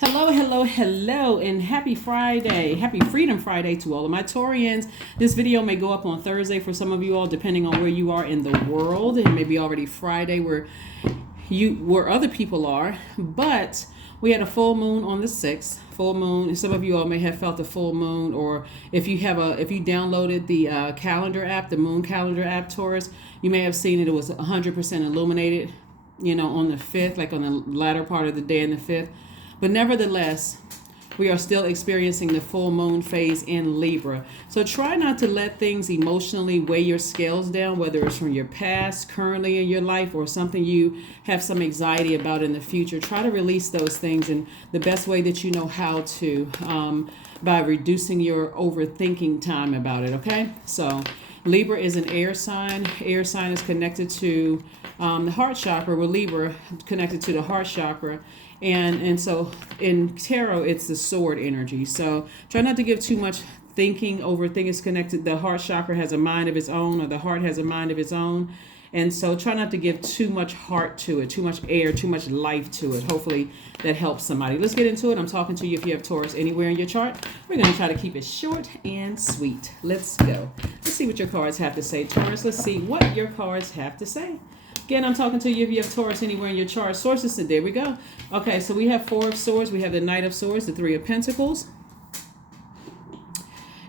Hello, hello, hello, and happy Friday. Happy Freedom Friday to all of my Taurians. This video may go up on Thursday for some of you all, depending on where you are in the world. It may be already Friday where other people are. But we had a full moon on the 6th. Full moon. Some of you all may have felt the full moon, or if you downloaded the calendar app, the moon calendar app, Taurus, you may have seen it. It was 100% illuminated, on the 5th, like on the latter part of the day in the 5th. But nevertheless, we are still experiencing the full moon phase in Libra. So try not to let things emotionally weigh your scales down, whether it's from your past, currently in your life, or something you have some anxiety about in the future. Try to release those things in the best way that you know how to, by reducing your overthinking time about it, okay? So Libra is an air sign. Air sign is connected to the heart chakra, with Libra connected to the heart chakra. And so in tarot, it's the sword energy. So try not to give too much thinking over things connected. The heart chakra has a mind of its own, or the heart has a mind of its own. And so try not to give too much heart to it, too much air, too much life to it. Hopefully that helps somebody. Let's get into it. I'm talking to you if you have Taurus anywhere in your chart. We're going to try to keep it short and sweet. Let's go. Let's see what your cards have to say, Taurus. Let's see what your cards have to say. Again, I'm talking to you if you have Taurus anywhere in your chart. Sources, and there we go. Okay, so we have 4 of Swords. We have the Knight of Swords, the 3 of Pentacles.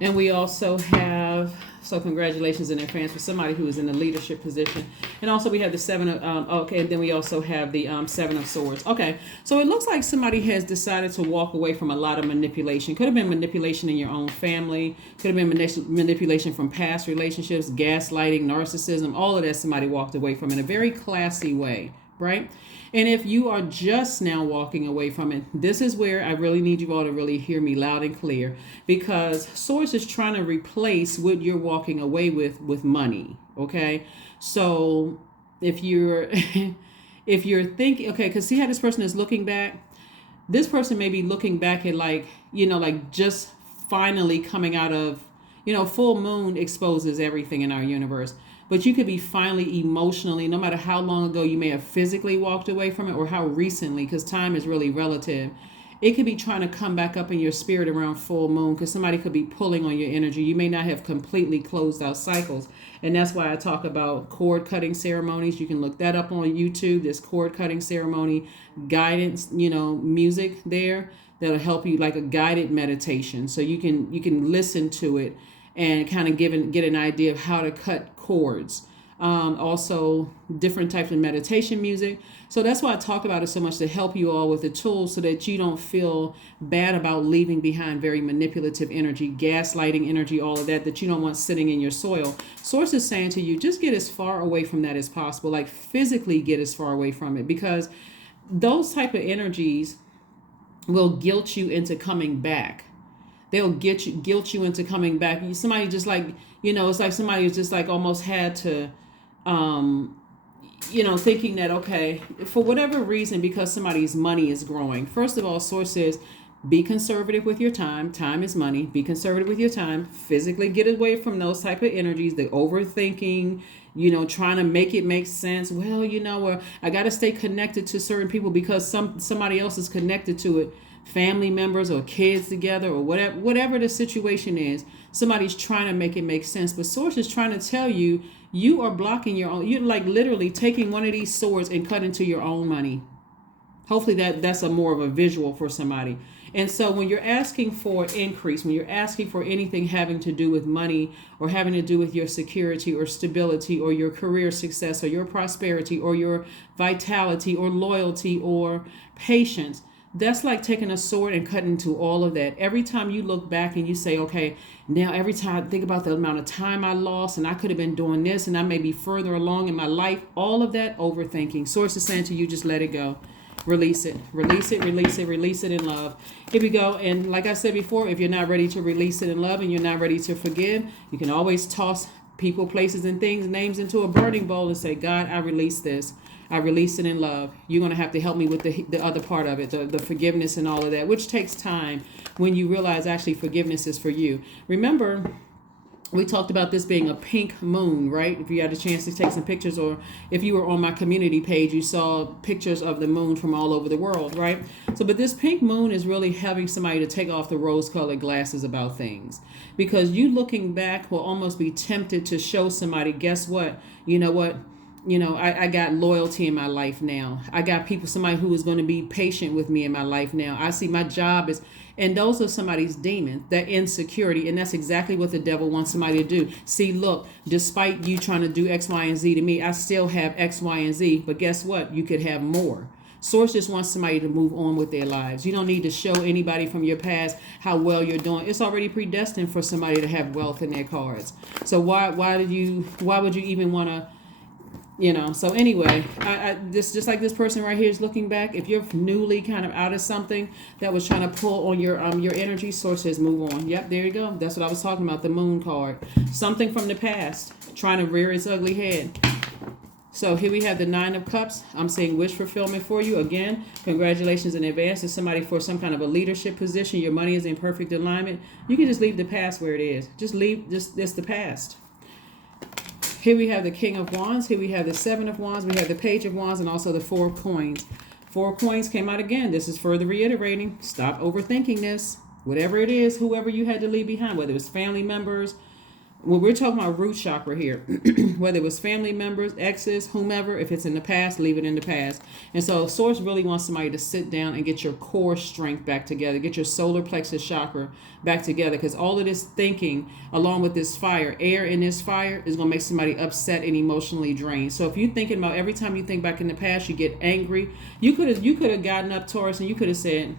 And we also have, so congratulations in advance for somebody who is in a leadership position. And also we have the 7 of, and then we also have the 7 of Swords. Okay, so it looks like somebody has decided to walk away from a lot of manipulation. Could have been manipulation in your own family. Could have been manipulation from past relationships, gaslighting, narcissism. All of that somebody walked away from in a very classy way, right? And if you are just now walking away from it, this is where I really need you all to really hear me loud and clear, because Source is trying to replace what you're walking away with money. Okay, so if you're if you're thinking, okay, because see how this person is looking back. This person may be looking back at like just finally coming out of, full moon exposes everything in our universe. But you could be finally emotionally, no matter how long ago you may have physically walked away from it, or how recently, because time is really relative. It could be trying to come back up in your spirit around full moon, because somebody could be pulling on your energy. You may not have completely closed out cycles. And that's why I talk about cord cutting ceremonies. You can look that up on YouTube. There's cord cutting ceremony guidance, music there that'll help you, like a guided meditation. So you can listen to it and kind of get an idea of how to cut cords. Also different types of meditation music. So that's why I talk about it so much, to help you all with the tools so that you don't feel bad about leaving behind very manipulative energy, gaslighting energy, all of that you don't want sitting in your soil. Source is saying to you, just get as far away from that as possible, like physically get as far away from it, because those type of energies will guilt you into coming back. They'll guilt you into coming back. Somebody just like, it's like somebody who's just like almost had to, thinking that, okay, for whatever reason, because somebody's money is growing. First of all, Source says, be conservative with your time. Time is money. Be conservative with your time. Physically get away from those type of energies, the overthinking, trying to make it make sense. Well, or I got to stay connected to certain people because somebody else is connected to it. Family members or kids together, or whatever the situation is, somebody's trying to make it make sense. But Source is trying to tell you, you are blocking your own. You're like literally taking one of these swords and cutting to your own money. Hopefully that's a more of a visual for somebody. And so when you're asking for increase, when you're asking for anything having to do with money, or having to do with your security or stability, or your career success, or your prosperity, or your vitality, or loyalty, or patience, that's like taking a sword and cutting into all of that. Every time you look back and you say, okay, now every time I think about the amount of time I lost, and I could have been doing this, and I may be further along in my life, all of that overthinking. Source is saying to you, just let it go. Release it. Release it, release it, release it in love. Here we go. And like I said before, if you're not ready to release it in love and you're not ready to forgive, you can always toss people, places, and things, names into a burning bowl and say, God, I release this. I release it in love. You're going to have to help me with the other part of it, the forgiveness and all of that, which takes time when you realize actually forgiveness is for you. Remember, we talked about this being a pink moon, right? If you had a chance to take some pictures, or if you were on my community page, you saw pictures of the moon from all over the world, right? So, but this pink moon is really having somebody to take off the rose-colored glasses about things, because you looking back will almost be tempted to show somebody, guess what? You know what? I got loyalty in my life now. I got people, somebody who is going to be patient with me in my life now. I see my job is, and those are somebody's demons, that insecurity. And that's exactly what the devil wants somebody to do. See, look, despite you trying to do X, Y, and Z to me, I still have X, Y, and Z. But guess what? You could have more. Source just wants somebody to move on with their lives. You don't need to show anybody from your past how well you're doing. It's already predestined for somebody to have wealth in their cards. So why would you even want to, so anyway, I this, just like this person right here is looking back. If you're newly kind of out of something that was trying to pull on your energy, source says move on. Yep, there you go. That's what I was talking about, the moon card. Something from the past trying to rear its ugly head. So here we have the 9 of Cups. I'm saying wish fulfillment for you. Again, congratulations in advance to somebody for some kind of a leadership position. Your money is in perfect alignment. You can just leave the past where it is. It's the past. Here we have the King of Wands. Here we have the 7 of Wands. We have the Page of Wands and also the 4 of Coins. 4 of Coins came out again. This is further reiterating. Stop overthinking this. Whatever it is, whoever you had to leave behind, whether it was family members. Well, we're talking about root chakra here. Whether it was family members, exes, whomever, if it's in the past, leave it in the past. And so Source really wants somebody to sit down and get your core strength back together. Get your solar plexus chakra back together. Because all of this thinking, along with this fire, air in this fire, is going to make somebody upset and emotionally drained. So if you're thinking about every time you think back in the past, you get angry. You could have gotten up, Taurus, and you could have said,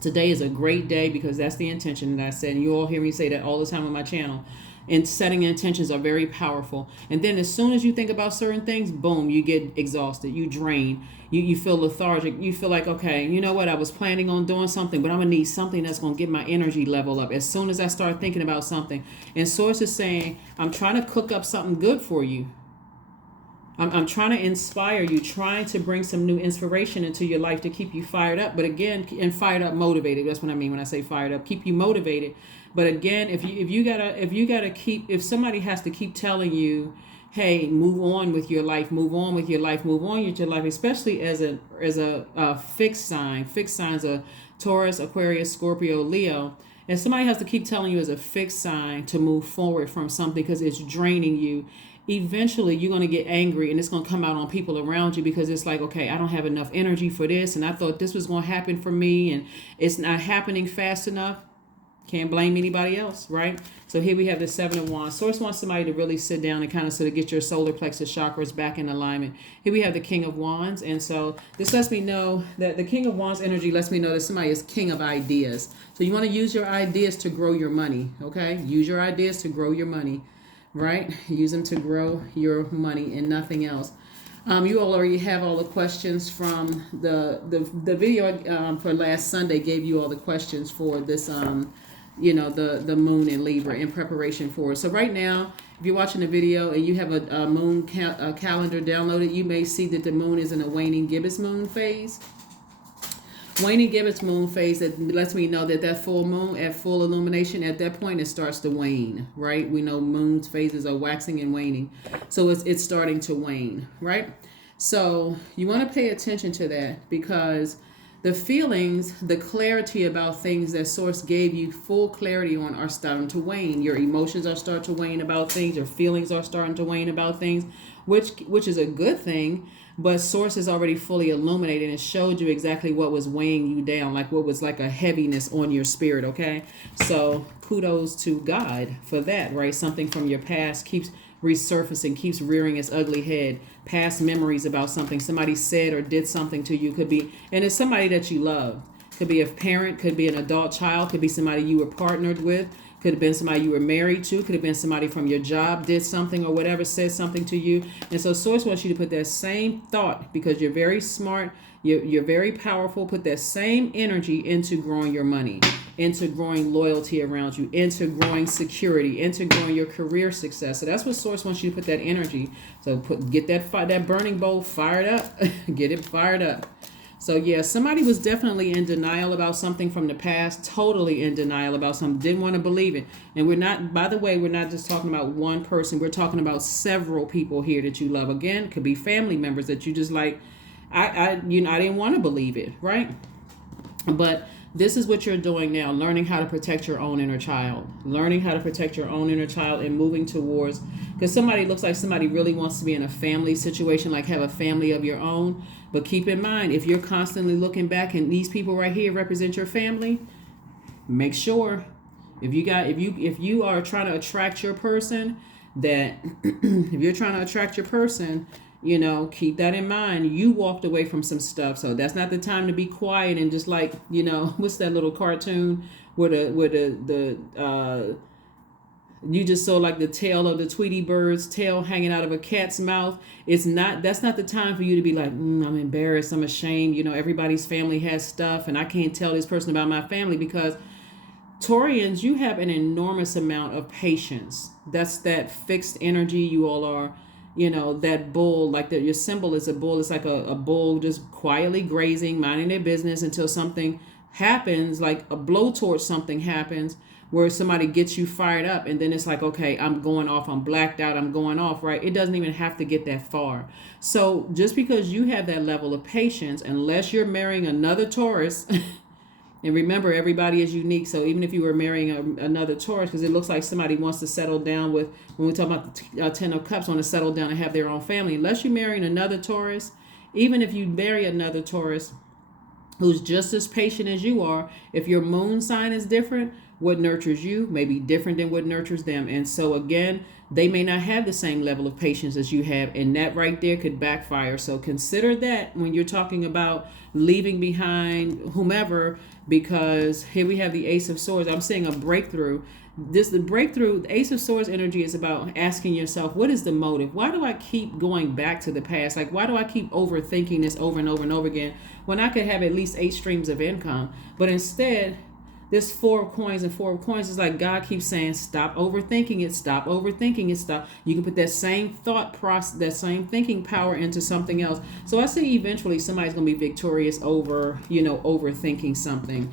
today is a great day, because that's the intention that I said. And you all hear me say that all the time on my channel. And setting intentions are very powerful. And then as soon as you think about certain things, boom, you get exhausted, you drain, you feel lethargic, you feel like, okay, you know what, I was planning on doing something, but I'm gonna need something that's gonna get my energy level up as soon as I start thinking about something. And Source is saying, I'm trying to cook up something good for you. I'm trying to inspire you, trying to bring some new inspiration into your life to keep you fired up. But again, and fired up, motivated. That's what I mean when I say fired up. Keep you motivated. But again, if somebody has to keep telling you, hey, move on with your life, move on with your life, move on with your life, especially as a fixed sign. Fixed signs are Taurus, Aquarius, Scorpio, Leo. And somebody has to keep telling you as a fixed sign to move forward from something because it's draining you. Eventually you're going to get angry and it's going to come out on people around you, because it's like, okay, I don't have enough energy for this, and I thought this was going to happen for me, and it's not happening fast enough. Can't blame anybody else, right? So here we have the 7 of Wands. Source wants somebody to really sit down and kind of sort of get your solar plexus chakras back in alignment. Here we have the King of Wands. And so this lets me know that the King of Wands energy lets me know that somebody is king of ideas. So you want to use your ideas to grow your money, okay? Use your ideas to grow your money, right? Use them to grow your money and nothing else. You all already have all the questions from the video for last Sunday. Gave you all the questions for this, the moon in Libra in preparation for it. So right now, if you're watching the video and you have a moon calendar downloaded, you may see that the moon is in a waning gibbous moon phase. Waning gibbous moon phase, that lets me know that full moon at full illumination, at that point it starts to wane, right? We know moon's phases are waxing and waning. So it's starting to wane, right? So you want to pay attention to that, because the feelings, the clarity about things that Source gave you full clarity on are starting to wane. Your emotions are starting to wane about things. Your feelings are starting to wane about things, which is a good thing. But Source is already fully illuminated and showed you exactly what was weighing you down, like what was like a heaviness on your spirit, okay? So kudos to God for that, right? Something from your past keeps resurfacing, keeps rearing its ugly head. Past memories about something somebody said or did something to you, could be, and it's somebody that you love. Could be a parent, could be an adult child, could be somebody you were partnered with, could have been somebody you were married to, could have been somebody from your job did something or whatever, said something to you. And so Source wants you to put that same thought, because you're very smart, you're very powerful, put that same energy into growing your money, into growing loyalty around you, into growing security, into growing your career success. So that's what Source wants you to put that energy. So get that burning bowl fired up, get it fired up. So yeah, somebody was definitely in denial about something from the past, totally in denial about something, didn't want to believe it. And we're not, by the way, we're not just talking about one person, we're talking about several people here that you love. Again, it could be family members that you just like, I didn't want to believe it, right? But this is what you're doing now, learning how to protect your own inner child, learning how to protect your own inner child and moving towards, because somebody looks like somebody really wants to be in a family situation, like have a family of your own. But keep in mind, if you're constantly looking back and these people right here represent your family, make sure if you are trying to attract your person, that if you're trying to attract your person, keep that in mind. You walked away from some stuff, so that's not the time to be quiet and just like, what's that little cartoon where the you just saw like the tail of the Tweety bird's tail hanging out of a cat's mouth. That's not the time for you to be like, I'm embarrassed, I'm ashamed, everybody's family has stuff and I can't tell this person about my family. Because Taurians, you have an enormous amount of patience. That's that fixed energy. You all are, that bull, like your symbol is a bull. It's like a bull just quietly grazing, minding their business until something happens, like a blowtorch, something happens where somebody gets you fired up. And then it's like, okay, I'm going off, I'm blacked out, I'm going off, right? It doesn't even have to get that far. So just because you have that level of patience, unless you're marrying another Taurus, and remember, everybody is unique. So even if you were marrying another Taurus, because it looks like somebody wants to settle down with, when we talk about the Ten of Cups, want to settle down and have their own family. Unless you're marrying another Taurus, even if you marry another Taurus who's just as patient as you are, if your moon sign is different, what nurtures you may be different than what nurtures them. And so again, they may not have the same level of patience as you have, and that right there could backfire. So consider that when you're talking about leaving behind whomever, because here we have the Ace of Swords. I'm seeing a breakthrough. The Ace of Swords energy is about asking yourself, what is the motive? Why do I keep going back to the past? Like, why do I keep overthinking this over and over and over again when I could have at least 8 streams of income? But instead, this 4 of coins and 4 of coins is like God keeps saying, stop overthinking it, stop overthinking it, stop. You can put that same thought process, that same thinking power into something else. So I see eventually somebody's going to be victorious over, overthinking something,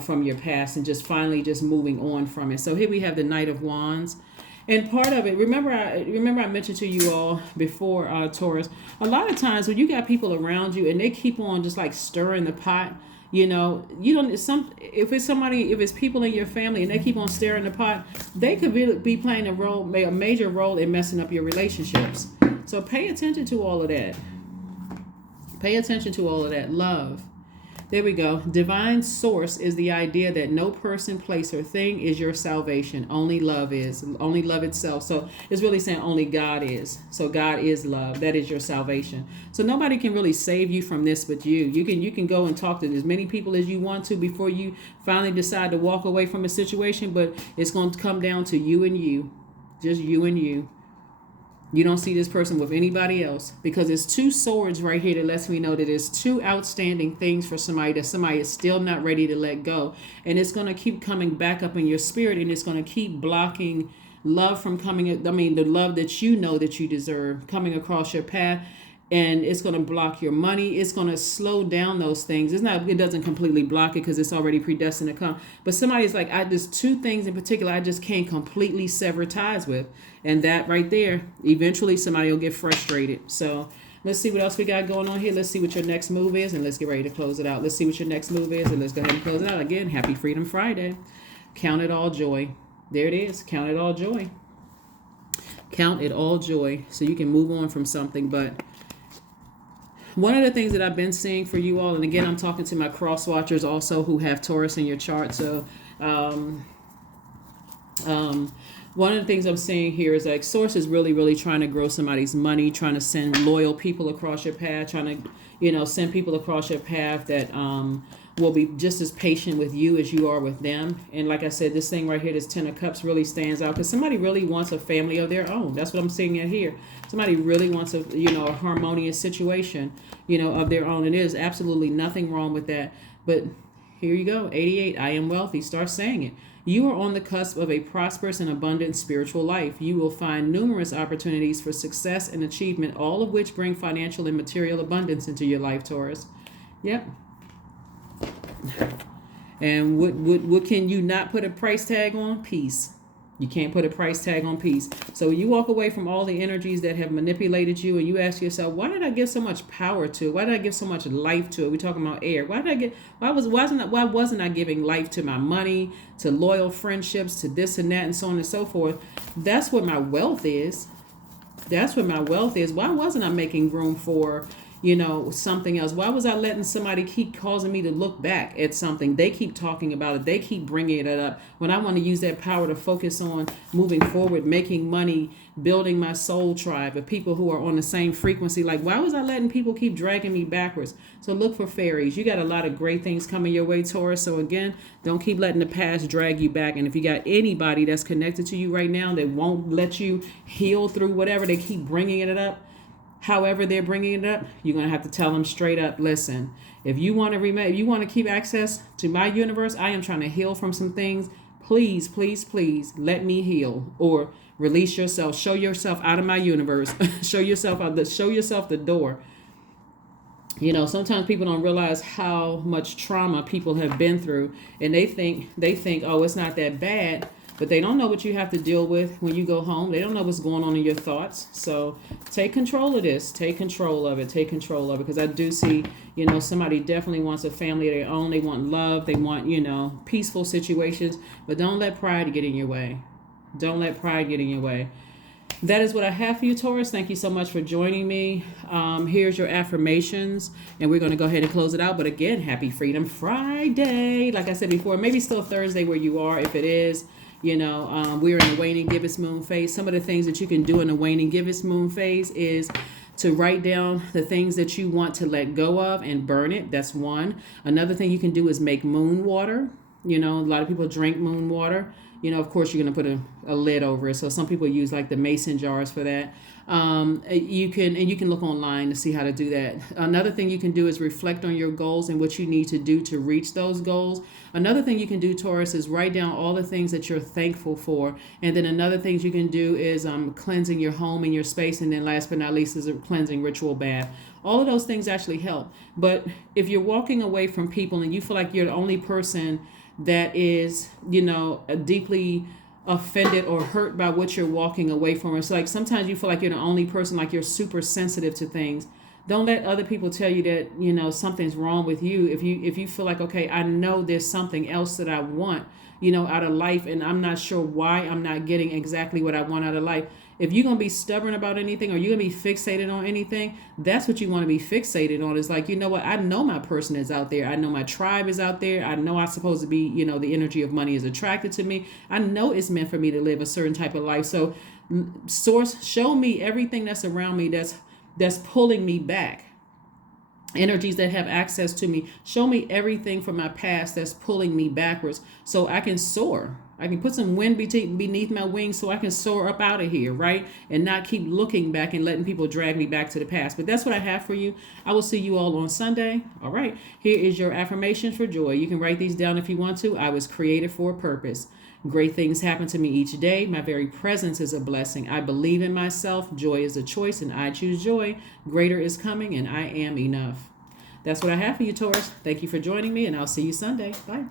from your past, and just finally just moving on from it. So here we have the Knight of Wands. And part of it, remember I mentioned to you all before, Taurus, a lot of times when you got people around you and they keep on just like stirring the pot, you don't, if it's people in your family and they keep on stirring the pot, they could be playing a major role in messing up your relationships. So pay attention to all of that. Pay attention to all of that. Love. There we go. Divine source is the idea that no person, place, or thing is your salvation. Only love is. Only love itself. So it's really saying only God is. So God is love. That is your salvation. So nobody can really save you from this but you. You can go and talk to as many people as you want to before you finally decide to walk away from a situation, but it's going to come down to you and you. Just you and you. You don't see this person with anybody else, because it's 2 swords right here that lets me know that there's 2 outstanding things for somebody that somebody is still not ready to let go. And it's going to keep coming back up in your spirit, and it's going to keep blocking love from coming. The love that you know that you deserve coming across your path. And it's going to block your money. It's going to slow down those things. It doesn't completely block it because it's already predestined to come. But somebody's like, there's 2 things in particular I just can't completely sever ties with. And that right there, eventually somebody will get frustrated. So let's see what else we got going on here. Let's see what your next move is, and let's get ready to close it out. Let's see what your next move is, and let's go ahead and close it out. Again, happy Freedom Friday. Count it all joy. There it is. Count it all joy. Count it all joy. So you can move on from something. But one of the things that I've been seeing for you all, and again, I'm talking to my cross watchers also who have Taurus in your chart. So one of the things I'm seeing here is like Source is really, really trying to grow somebody's money, trying to send loyal people across your path, trying to, send people across your path that will be just as patient with you as you are with them. And like I said, this thing right here, this 10 of Cups really stands out because somebody really wants a family of their own. That's what I'm seeing in here. Somebody really wants a harmonious situation, of their own. And there's absolutely nothing wrong with that. But here you go, 88, I am wealthy. Start saying it. You are on the cusp of a prosperous and abundant spiritual life. You will find numerous opportunities for success and achievement, all of which bring financial and material abundance into your life, Taurus. Yep. And what can you not put a price tag on? Peace. You can't put a price tag on peace. So you walk away from all the energies that have manipulated you, and you ask yourself, why did I give so much power to it? Why did I give so much life to it? We're talking about air. Why wasn't I giving life to my money, to loyal friendships, to this and that, and so on and so forth? That's what my wealth is. That's what my wealth is. Why wasn't I making room for, something else? Why was I letting somebody keep causing me to look back at something? They keep talking about it. They keep bringing it up when I want to use that power to focus on moving forward, making money, building my soul tribe of people who are on the same frequency. Like, why was I letting people keep dragging me backwards? So look for fairies. You got a lot of great things coming your way, Taurus. So again, don't keep letting the past drag you back. And if you got anybody that's connected to you right now that won't let you heal through whatever, they keep bringing it up, however they're bringing it up, you're going to have to tell them straight up, listen, if you want to keep access to my universe, I am trying to heal from some things. Please, please, please let me heal, or release yourself. Show yourself out of my universe. Show yourself the door. Sometimes people don't realize how much trauma people have been through, and they think, oh, it's not that bad. But they don't know what you have to deal with when you go home. They don't know what's going on in your thoughts. So take control of this. Take control of it. Take control of it. Because I do see, somebody definitely wants a family of their own. They want love. They want, peaceful situations. But don't let pride get in your way. Don't let pride get in your way. That is what I have for you, Taurus. Thank you so much for joining me. Here's your affirmations, and we're going to go ahead and close it out. But again, happy Freedom Friday. Like I said before, maybe still Thursday where you are. If it is, we're in the waning gibbous moon phase. Some of the things that you can do in the waning gibbous moon phase is to write down the things that you want to let go of and burn it. That's one. Another thing you can do is make moon water. A lot of people drink moon water. Of course, you're going to put a lid over it. So some people use like the mason jars for that. You can look online to see how to do that. Another thing you can do is reflect on your goals and what you need to do to reach those goals. Another thing you can do, Taurus, is write down all the things that you're thankful for. And then another thing you can do is cleansing your home and your space. And then last but not least is a cleansing ritual bath. All of those things actually help. But if you're walking away from people and you feel like you're the only person that is, deeply offended or hurt by what you're walking away from. It's like sometimes you feel like you're the only person, like you're super sensitive to things. Don't let other people tell you that, something's wrong with you. If you feel like, okay, I know there's something else that I want, out of life, and I'm not sure why I'm not getting exactly what I want out of life. If you're going to be stubborn about anything, or you're going to be fixated on anything, that's what you want to be fixated on. It's like, what? I know my person is out there. I know my tribe is out there. I know I'm supposed to be, the energy of money is attracted to me. I know it's meant for me to live a certain type of life. So source, show me everything that's around me that's pulling me back. Energies that have access to me. Show me everything from my past that's pulling me backwards so I can soar. I can put some wind beneath my wings so I can soar up out of here, right? And not keep looking back and letting people drag me back to the past. But that's what I have for you. I will see you all on Sunday. All right. Here is your affirmation for joy. You can write these down if you want to. I was created for a purpose. Great things happen to me each day. My very presence is a blessing. I believe in myself. Joy is a choice, and I choose joy. Greater is coming, and I am enough. That's what I have for you, Taurus. Thank you for joining me, and I'll see you Sunday. Bye.